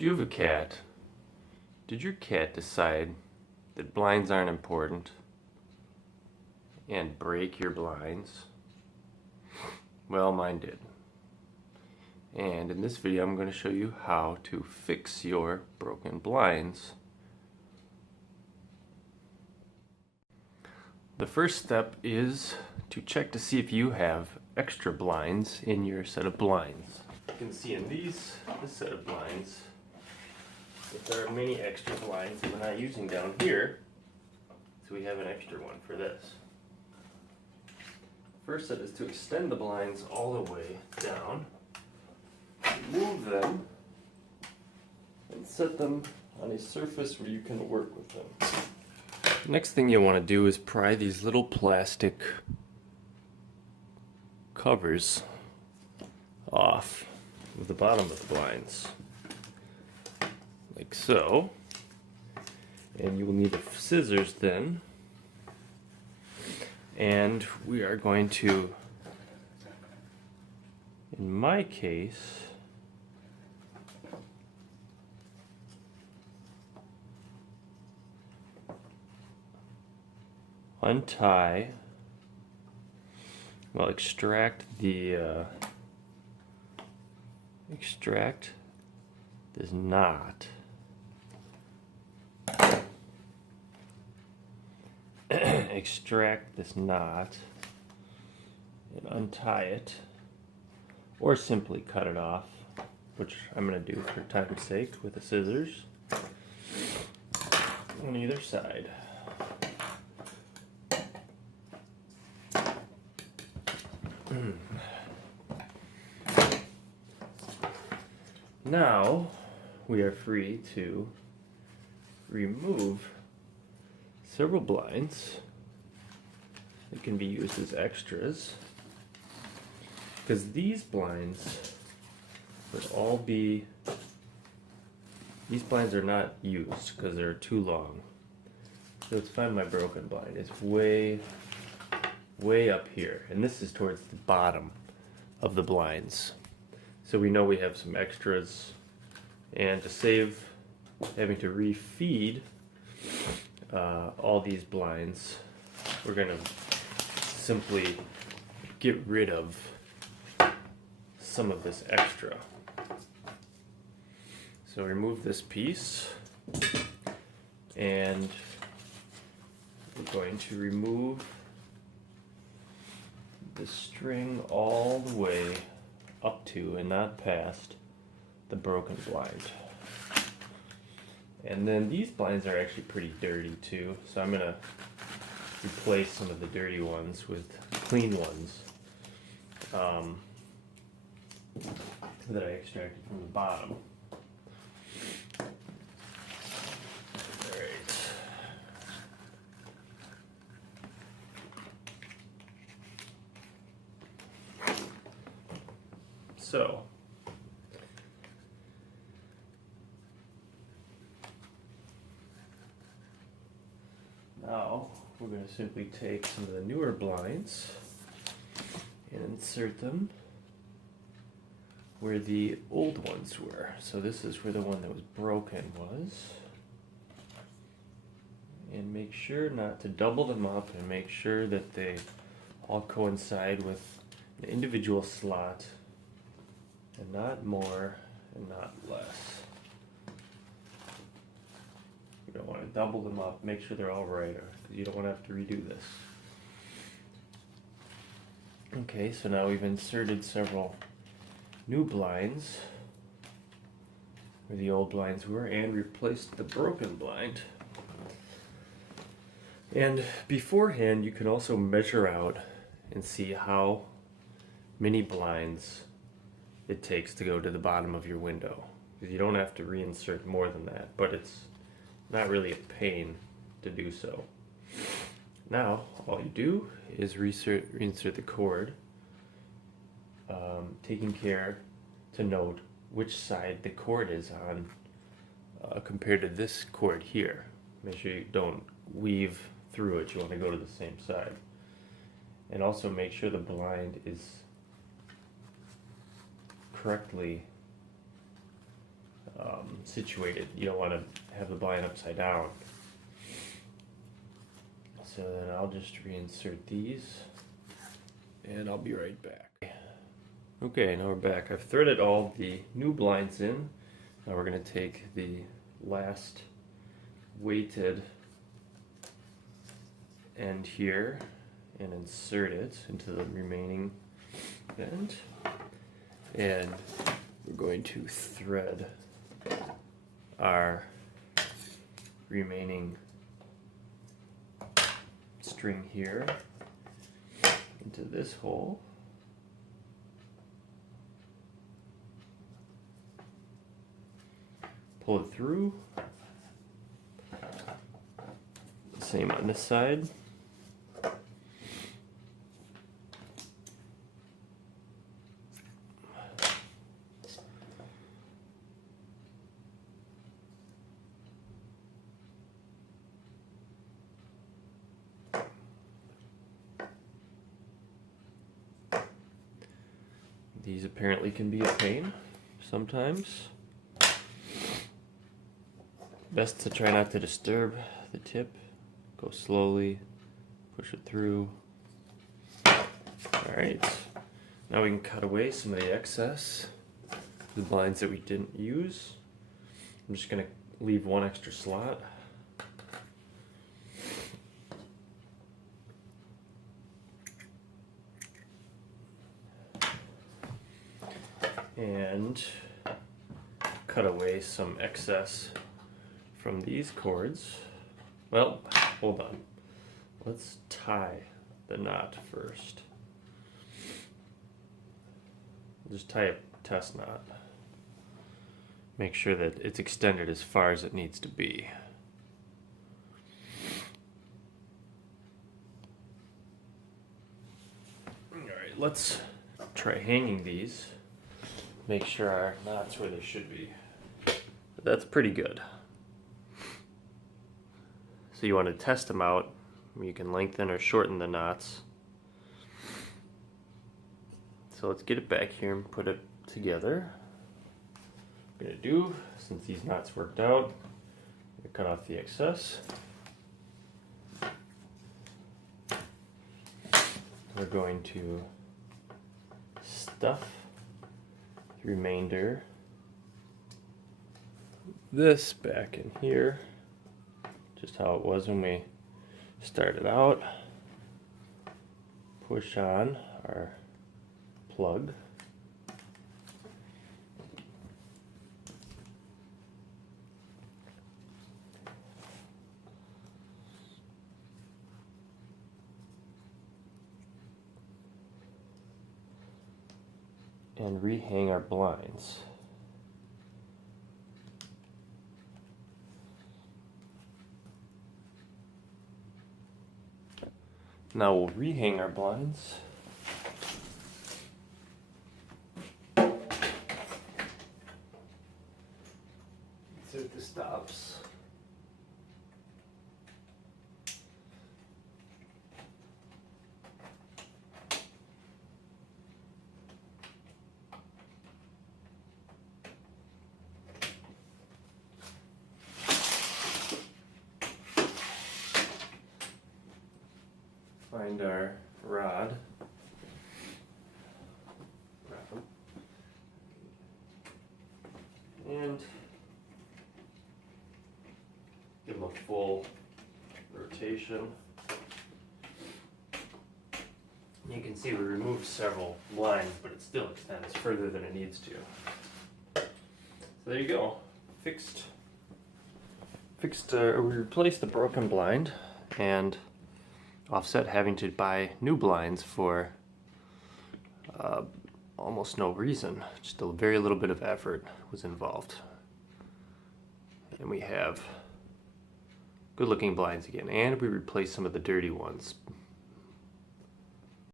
Do you have a cat? Did your cat decide that blinds aren't important and break your blinds? Well, mine did. And in this video I'm going to show you how to fix your broken blinds. The first step is to check to see if you have extra blinds in your set of blinds. You can see in this set of blinds, that there are many extra blinds that we're not using down here, so we have an extra one for this. First step is to extend the blinds all the way down, remove them, and set them on a surface where you can work with them. Next thing you want to do is pry these little plastic covers off of the bottom of the blinds, like so. And you will need the scissors then, and we are going to, in my case, untie, well, extract this knot, extract this knot and untie it, or simply cut it off, which I'm going to do for time's sake with the scissors on either side. Now we are free to remove several blinds that can be used as extras, because these blinds would all be, these blinds are not used because they're too long. So let's find my broken blind. It's way up here, and this is towards the bottom of the blinds. So we know we have some extras, and to save having to refeed all these blinds, we're going to simply get rid of some of this extra. So remove this piece, and we're going to remove the string all the way up to and not past the broken blind. And then these blinds are actually pretty dirty too, so I'm going to replace some of the dirty ones with clean ones that I extracted from the bottom. So, now we're going to simply take some of the newer blinds and insert them where the old ones were. So this is where the one that was broken was. And make sure not to double them up, and make sure that they all coincide with an individual slot, and not more and not less. You don't want to double them up. Make sure they're all right, because you don't want to have to redo this. Okay, so now we've inserted several new blinds where the old blinds were, and replaced the broken blind. And beforehand, you can also measure out and see how many blinds it takes to go to the bottom of your window. Because you don't have to reinsert more than that, but it's not really a pain to do so. Now, all you do is reinsert the cord, taking care to note which side the cord is on compared to this cord here. Make sure you don't weave through it. You want to go to the same side. And also make sure the blind is correctly situated. You don't want to have the blind upside down. So then I'll just reinsert these and I'll be right back. Okay, now we're back. I've threaded all the new blinds in. Now we're going to take the last weighted end here and insert it into the remaining end. And we're going to thread our remaining string here into this hole. Pull it through. Same on this side. These apparently can be a pain sometimes. Best to try not to disturb the tip. Go slowly, push it through. Alright, now we can cut away some of the excess, the blinds that we didn't use. I'm just going to leave one extra slot. And cut away some excess from these cords. Well, hold on. Let's tie the knot first. Just tie a test knot. Make sure that it's extended as far as it needs to be. Alright, let's try hanging these. Make sure our knot's where they should be. That's pretty good. So you want to test them out. You can lengthen or shorten the knots. So let's get it back here and put it together. What I'm going to do, since these knots worked out, I'm going to cut off the excess. We're going to stuff the remainder this back in here, just how it was when we started out. Push on our plug. And rehang our blinds. Now we'll rehang our blinds. Insert the stops. Find our rod. And give them a full rotation. You can see we removed several lines, but it still extends further than it needs to. So there you go. We replaced the broken blind and offset having to buy new blinds for almost no reason. Just a very little bit of effort was involved. And we have good looking blinds again, and we replaced some of the dirty ones.